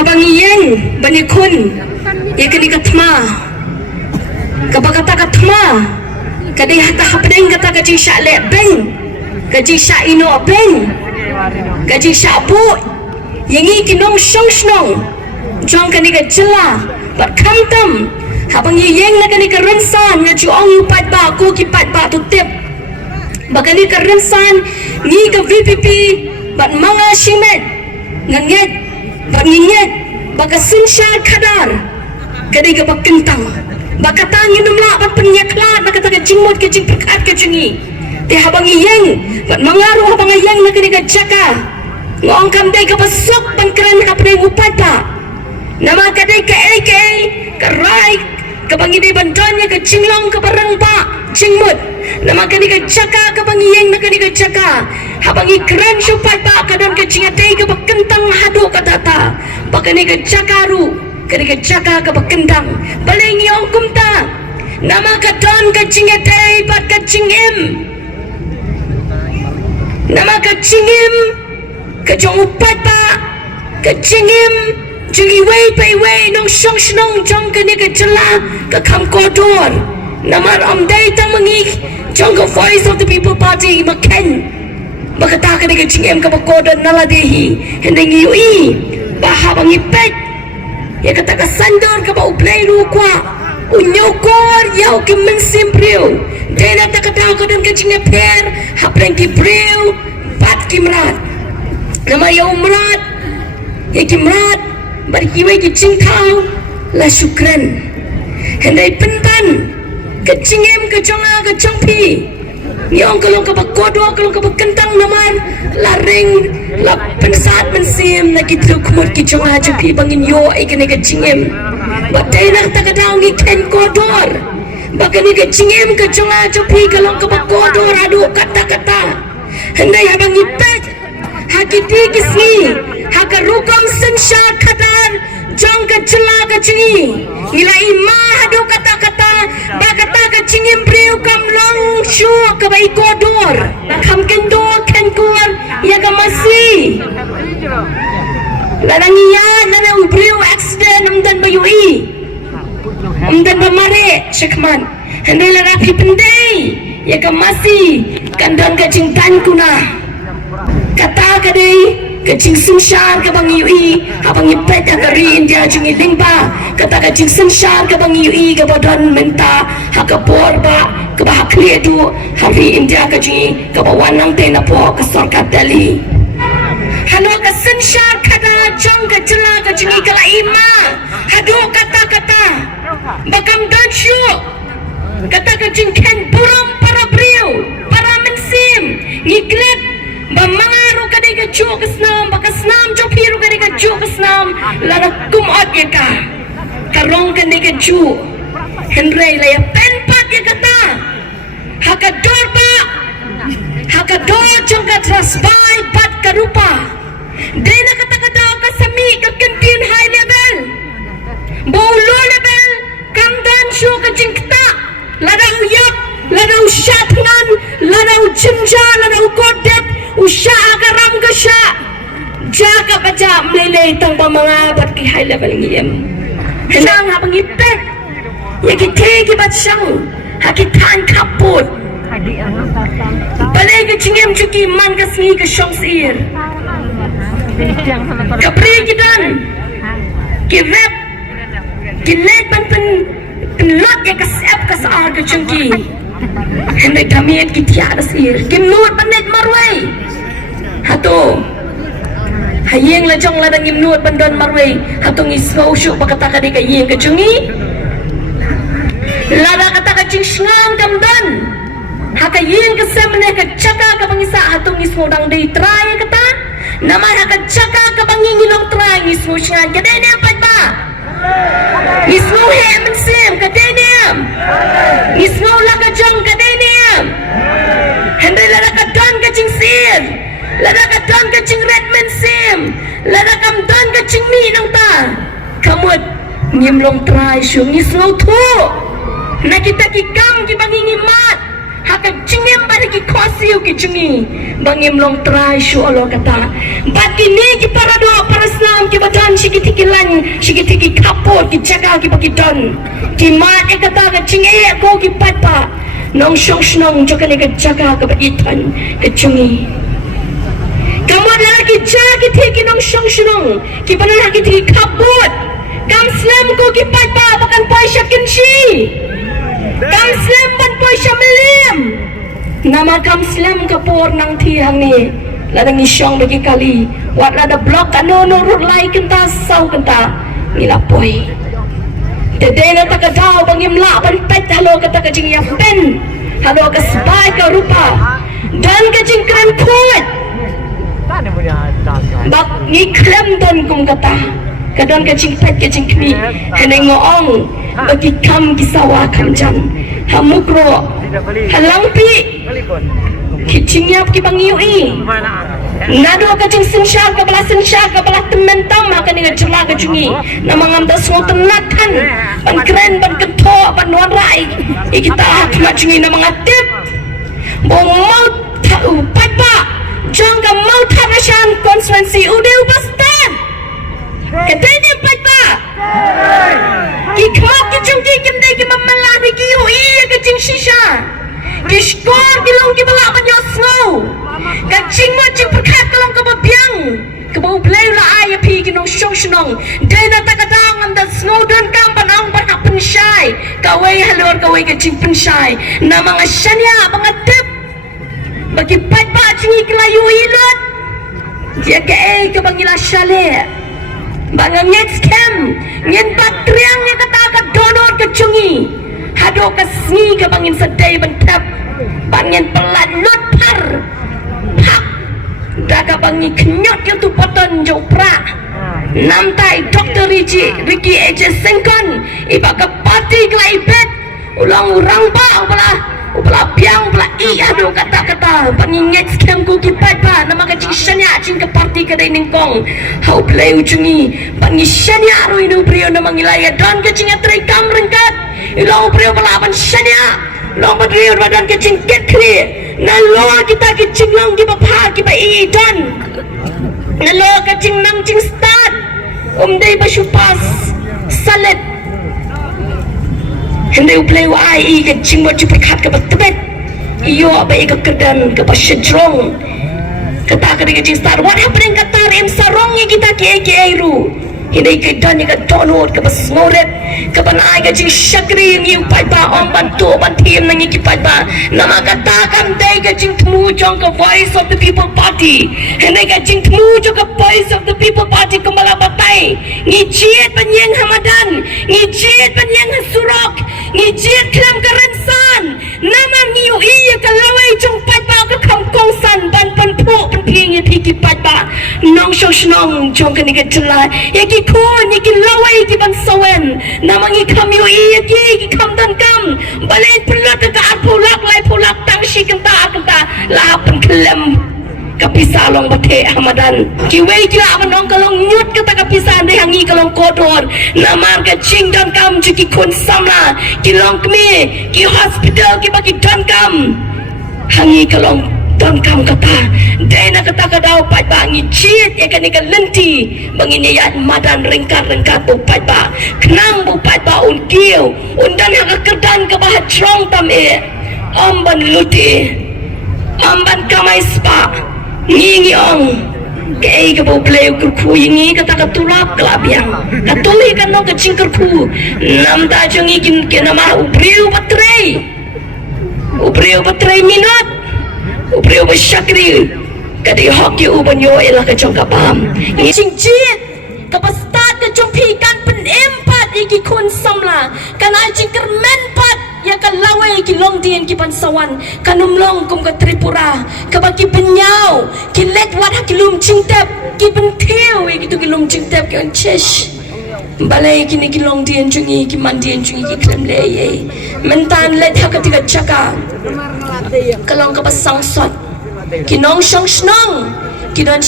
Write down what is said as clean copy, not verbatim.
habang iyeng banikun ikani katma kabakata katma kadai hata hapdeng kata kaji syak lek beng kaji syak ino beng kaji syak bu yengi kinong shong jong kani ka jela bat khamtam habang iyeng na kani ka rensan nga juong upat ba ko ki pat ba tu tip bakani ka rensan ni ka VPP bat manga shimet nganget bat nginget baka sinsyal kadar kadai ka bakentang baka tangin numla bat penyaklat na kata ka jingmot ka jing perkat ka jingi te habang iyeng bat mangaru habang iyeng na kani ka jaka ngong kam dai ka pasok pangkran ka pedai upat ba nama kadai ka ka rai ka bangide bandonya ka jinglong ka barang ba jingmut nama kani ka jaka ka bangiyeng na kani ka jaka habang ikran supat ba kadon ka jingatay ka bakentang hado ka tata bakani ka jakaru kani ka jaka ka bakentang balay ngiyong kumta nama ka don ka jingatay bat ka jingim nama ka jingim ka jong upat ba ka jingim jungi way pay way nong shong shnong jong kani ka jala ka kam kodor namar amday tang mangi jong ka voice of the people party maken bakata kani ka jingem ka bakodor naladehi hending yui bahabang ipet ya kata ka sandor ka ba uplay rukwa unyokor yaw ki mensim priu dena takataw ka dan ka jingeper hapreng ki priu pat ki mrat nama yaw mrat ya ki mrat barikiway ki cingkaw la syukran hendai pentan ke cingem ke jonga ke jongpi nyong kalong ka bakodo kalong ka bakentang naman la ring la pensat mensim na ki trukmut ki jonga jongpi bangin yo ikene ke cingem batay nak takadaw ngi ken kodor bakani ke cingem ke jonga jongpi kalong ka bakodor adu kata-kata hendai habang ipet hakiti kisni haka rukong sensyal kadar jong ka jela ka jingi ila ima hadu kata-kata bakata ka jingim priu kam long shu ka bai kodor kam kendo ken kur ya ka masi larang iya nana priu accident amdan bayui amdan bamare shekman handai larapi pendai ya ka masi kandang ka jingtan kuna kata ka dei kacing sensyar ka bang yui abang ipet agari India jungi lingba kata kacing sensyar ka bang yui ka badan menta haka borba ka bahakli edu hari India ka jungi ka bawanang tena po ka sarkat Delhi hano ka sensyar kada jong ka jela ka jungi kala ima hado kata-kata bakam dansyu kata kacing ken buram para brio para mensim ngiklet Bamangaru kadai ka juk snam baka snam jopiru kadai ka juk snam lana kumot ya ka karong kadai ka juk henrei la ya penpat ya kata haka dorba haka dor jangka trasbai pat karupa dena kata-kata ka sami ka kentin high level bau low level kamdan shu ka jingkta lada uyap lada ushatngan lada ujimja lada ukodet usha agaram gasha jaga baca meleleh tang pamanga bat ki high level ngiem henang habang ipet ya ki tegi bat sang hakitan kaput balai ke cingem cuki man ka singi ke shong sir kapri kidan ki rap ki leg ban pen lot ya ka sap ka saar ke chungki hendak kami ki tiada sir kim nuat panet marwai hato hayeng la jong la dangim nuat bandon marwai hato ngisau syuk bakata ka di ka yeng ka chungi lada kata ka ching sngang kamdan haka yeng ka semne ka chaka ka bangisa hato ngisau dang dei try kata nama haka chaka ka bangi ngilong try ngisau sngan ka dei ne pat ba ngisau he mensim ka dei ne ngisau la ka jong ka dei ne hendai lada ka don ka ching sir lada ka don ka ching red men sim lada kam don ka ching mi nang ta kamut ngim long try syung ngisau thu na kita ki kam ki bangi ngimat haka chingem bari ki khosiu ki chungi bangim long try shu alo kata bat ki ni ki parado paraslam ki badan shi ki pelan sikit ki kapot ki jaga ki bagi don ki mat e kata ka ching e ko ki patpa nong shong shnong jokan ka jaga ka bagi ton ka chungi kamu lagi jaga ki ki nong shong shnong ki panan lagi ki kapot kam slam ko ki patpa bakan paisha Kynshi kam slam ban paisha melim nama kam slam kapor nang thi hang ni ladang isyong bagi kali wat ada blok kano nurut lai kenta sau kenta nilapoi dedena takadau bangim la ban pet halo kata kajing ya pen halo ka sebai ka rupa dan kajing kran kuat bak ni klem dan kum kata kadon kajing pet kajing kni heneng ngoong bagi kam kisawa kam jam hamukro halampi kicingnya ki bangiui nado kacing sensya kepala temen tam akan dengan celah kecungi nama ngamda semua tenakan ban keren ban ketok ban nuan rai kita hak cungi nama ngatip bong mau tahu patpa jangka mau tanasan konsuensi udah ubastan katanya patpa ikmak kecungi kimdai kimamala dikiui kacing shisha Kishkor kilong kibala man yung snow Kaching mo ching pakat kalong kababyang Kabaw play la ay api kinong syong syong Day na takadang ang that snow doon kang panahong panahang pensyay Kaway halor kaway kaching pensyay Na mga syanya mga tip Bagipat pa ching iklayo ilot Dia kae kabang ila syale Banga ngets kem Ngen patriang niya katakat donor kachungi Hado kasni ka bangin sa day bantap bangin pelat lot par hak daga bangi kenyot yang tu poton jauh Prah namtai Dr. Ricky H. Sengkon iba ke parti kelai bet ulang urang ba ubala piang ubala hado kata-kata bangin ngets kem ku kipat ba nama kacing syanya cing ke parti kedai ningkong hau play ujungi bangin syanya ro inu prio nama ngilaya don kacing atrai kam rengkat Ilang beriau balapan syanya Long beriau badan kecing ketri Nalo kita kecing long kita pahal kita iidan Nalo kecing nang cing start Day basupas Salit Hendai uplay wa ai kecing mo ciperkat ke betebet Iyo abai ke kedan ke basyadrong Kata kecing start What happening kata rim sarongnya kita ke ru Hindai kedan ni ke donut ke besngoret ke banai ke jing syakri ni upai ba om bantu bantim nangi kipai ba nama katakan dai ke jing temu jong ke voice of the people party hindai ke jing temu jong ke voice of the people party kembala batai ngijit penyeng hamadan ngijit penyeng surok ngijit kelam kerensan nama niu iya ke lawai jong pai ba ke kangkong san ban penpuk penting ye piki pai ba nong shong jong ke ni ke jelai ye ki ko ni ki lawai ki ban sawen namangi kam yu iya ki kam dan kam balai pelot ke arpulak lai pulak tangsi kenta lapan kelem kapisa long bate hamadan ki wei ki aman kalong nyut kata kapisa ande hangi kalong kodor namar ke ching dan kam ki kun samla ki long kme ki hospital ki bagi dan kam hangi kalong dan kam kata dena kata kadau pai bangi cit ya kan ikan lenti bangini ya madan rengkat bu pai ba kenang bu pai ba un kiu undan yang kekerdan ke bahat trong tam amban luti amban kamai spa ngingi ong kei ke bu play kurku ingi kata katulap kelabiang katuli kan no kecing kurku nam ta jongi kin kenama ubriu patrai minat ubriu masyakri kadi hoki ubanyo ilah kacong kapam ngicing jit kapastat kacong pikan penempat iki kun samla kan ajing kermen pat ya kan lawai ki long dien ki pansawan kanumlong kum ka Tripura kabaki penyau ki let wat hakilum cingtep ki pentiu iki tu kilum cingtep ki onchesh balai kini ki long dien jungi ki mandien jungi ki klem leye mentan let hakatika chaka kalong kapasang sot kinong shong shnong kidon